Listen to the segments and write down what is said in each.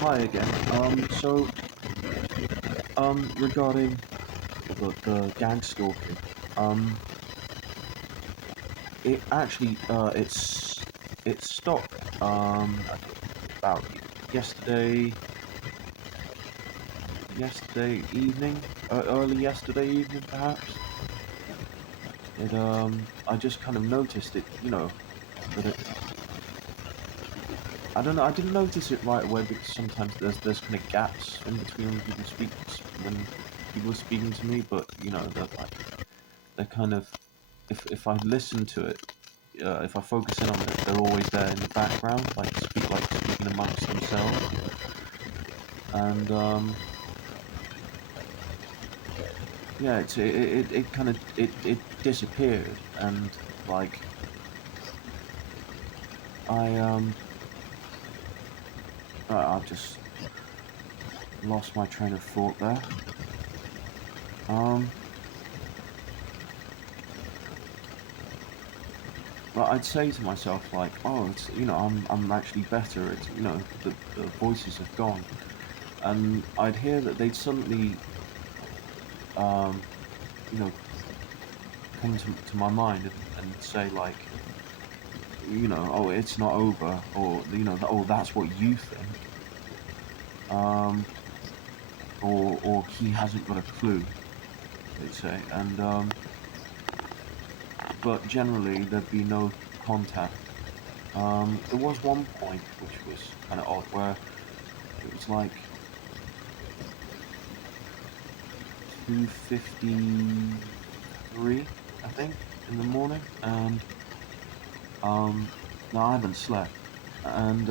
Hi again. Regarding the gang stalking, it actually, it stopped, about yesterday evening, early yesterday evening, perhaps. I just kind of noticed it, that I don't know, I didn't notice it right away because sometimes there's kind of gaps in between when people are speaking to me, but, they're kind of, if I listen to it, if I focus in on it, they're always there in the background, like speaking amongst themselves, and yeah, it kind of it disappeared, and like I I've just lost my train of thought there. Um, well, I'd say to myself like, oh, it's I'm actually better. It's the voices have gone, and I'd hear that they'd suddenly um you know come to my mind and say like, oh, it's not over, or oh, that's what you think, um, or he hasn't got a clue, they'd say, and but generally there'd be no contact. There was one point which was kind of odd where it was like 2:53, I think, in the morning, and no, I haven't slept, and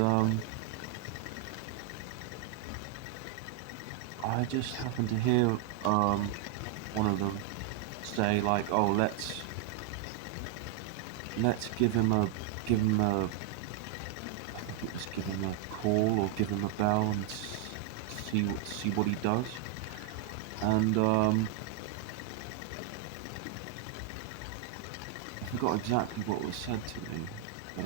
I just happened to hear one of them say like, "Oh, let's give him a I think it was give him a call or give him a bell and see what he does." And I forgot exactly what was said to me, but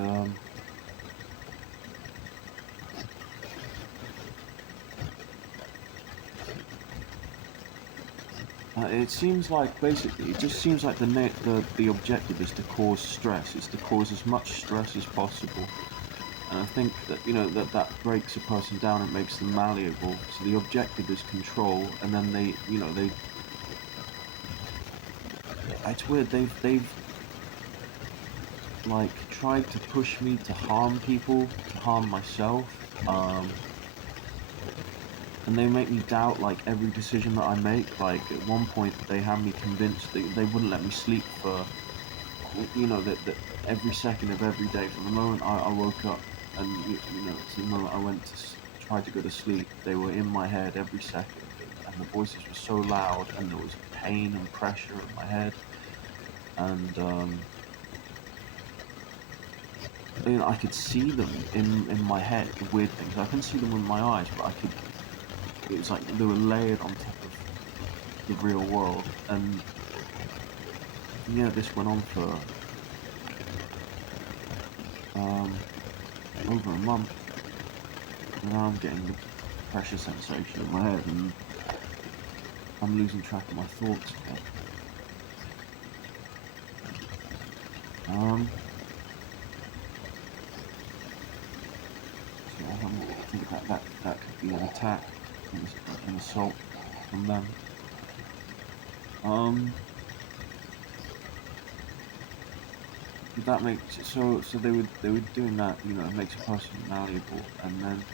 it seems like basically it just seems like the objective is to cause stress. It's to cause as much stress as possible. And I think that that breaks a person down and makes them malleable. So the objective is control, and then they it's weird. They've like tried to push me to harm people, to harm myself. And they make me doubt like every decision that I make. Like at one point, they had me convinced they wouldn't let me sleep for that every second of every day from the moment I woke up and to the moment I went to try to go to sleep, they were in my head every second, and the voices were so loud, and there was pain and pressure in my head, and I could see them in my head. The weird things, I couldn't see them with my eyes, but I could. It was like they were layered on top of the real world, and yeah, this went on for over a month. And now I'm getting the pressure sensation in my head, and I'm losing track of my thoughts again. So I think that could be an attack, an assault from them. But that makes so they were doing that. It makes a person malleable, and then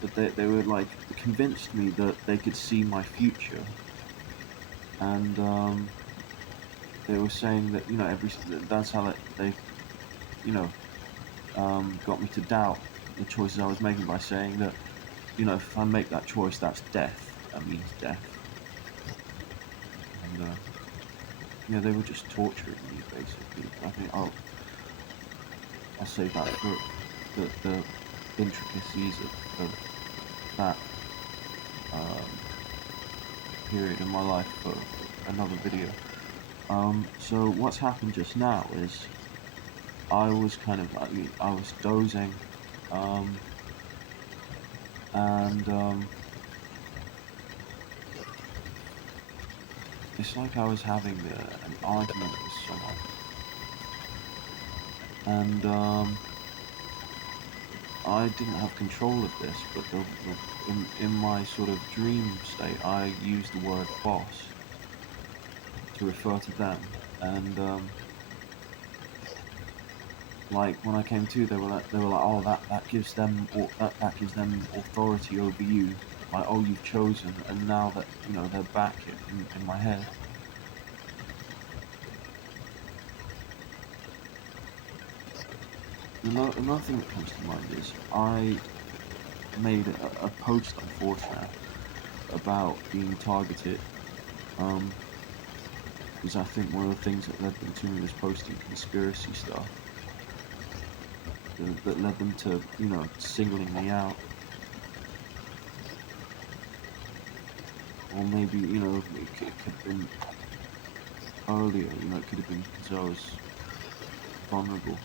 but they were like convinced me that they could see my future, and they were saying that that's how they you know got me to doubt the choices I was making by saying that if I make that choice, that's death. That means death, and they were just torturing me basically. I think I'll save that for the intricacies of that um, period in my life for another video. So what's happened just now is I was kind of I was dozing, um, and it's like I was having an argument with someone, and I didn't have control of this, but in my sort of dream state, I used the word boss to refer to them, and like when I came to, they were like, oh, that gives them that gives them authority over you, like, oh, you've chosen, and now that they're back in my head. Another thing that comes to mind is I made a post on 4chan about being targeted, um, because I think one of the things that led them to me was posting conspiracy stuff that led them to, singling me out. Or maybe, it could have been earlier, it could have been because I was vulnerable.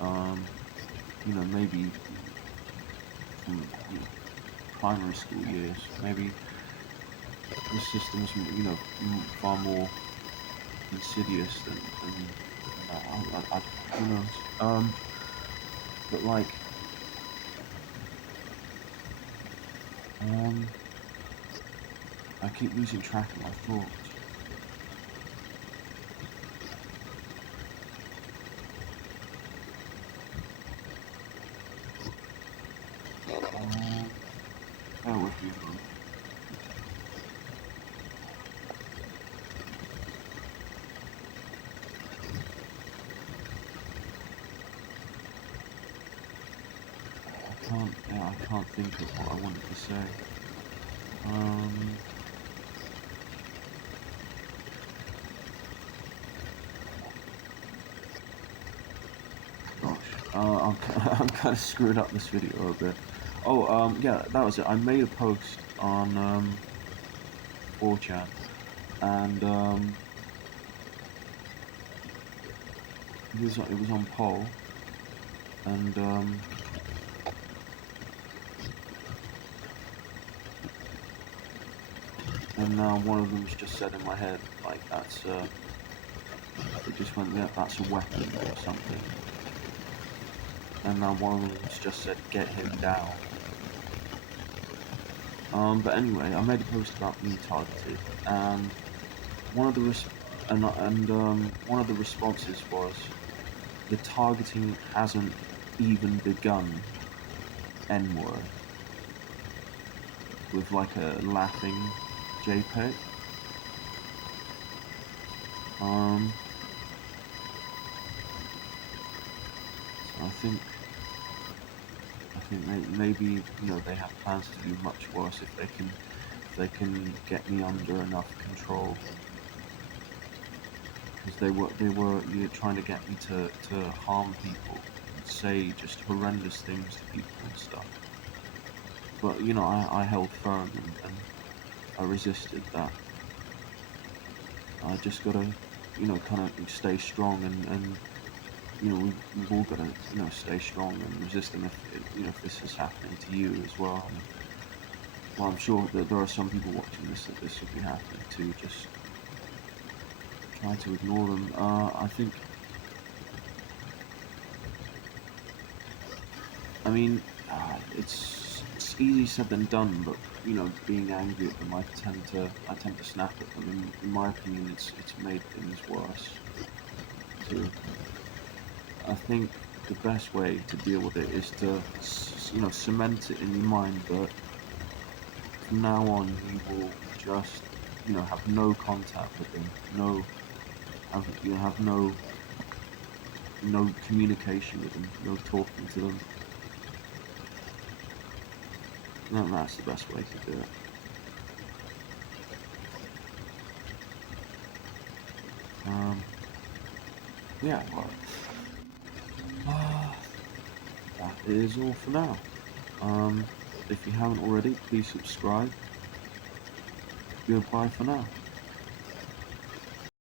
Um, maybe from, primary school years, maybe the system's, far more insidious than that. Who knows? But like, um, I keep losing track of my thoughts. Bear with me a moment. I can't think of what I wanted to say. Gosh, I'm kind of screwed up this video a bit. Oh, yeah, that was it. I made a post on 4chan, and it was on poll, and now one of them's just said in my head, like, that's it just went, yeah, that's a weapon or something. And now one of them's just said, get him down. But anyway, I made a post about being targeted, and one of the one of the responses was, the targeting hasn't even begun, N-word, with like a laughing JPEG. So I think maybe they have plans to do much worse if they can get me under enough control, because they were trying to get me to harm people, say just horrendous things to people and stuff. But I held firm, and I resisted that. I just gotta kind of stay strong, and we've all gotta stay strong and resist them if this is happening to you as well. And, well, I'm sure that there are some people watching this that this will be happening to. Just try to ignore them. I think, I mean, it's easy said than done, but being angry at them, I tend to snap at them. In my opinion, it's made things worse too. I think the best way to deal with it is to cement it in your mind that from now on you will just have no contact with them, have no communication with them, no talking to them. And that's the best way to do it. Yeah, well, that is all for now. If you haven't already, please subscribe. Goodbye for now.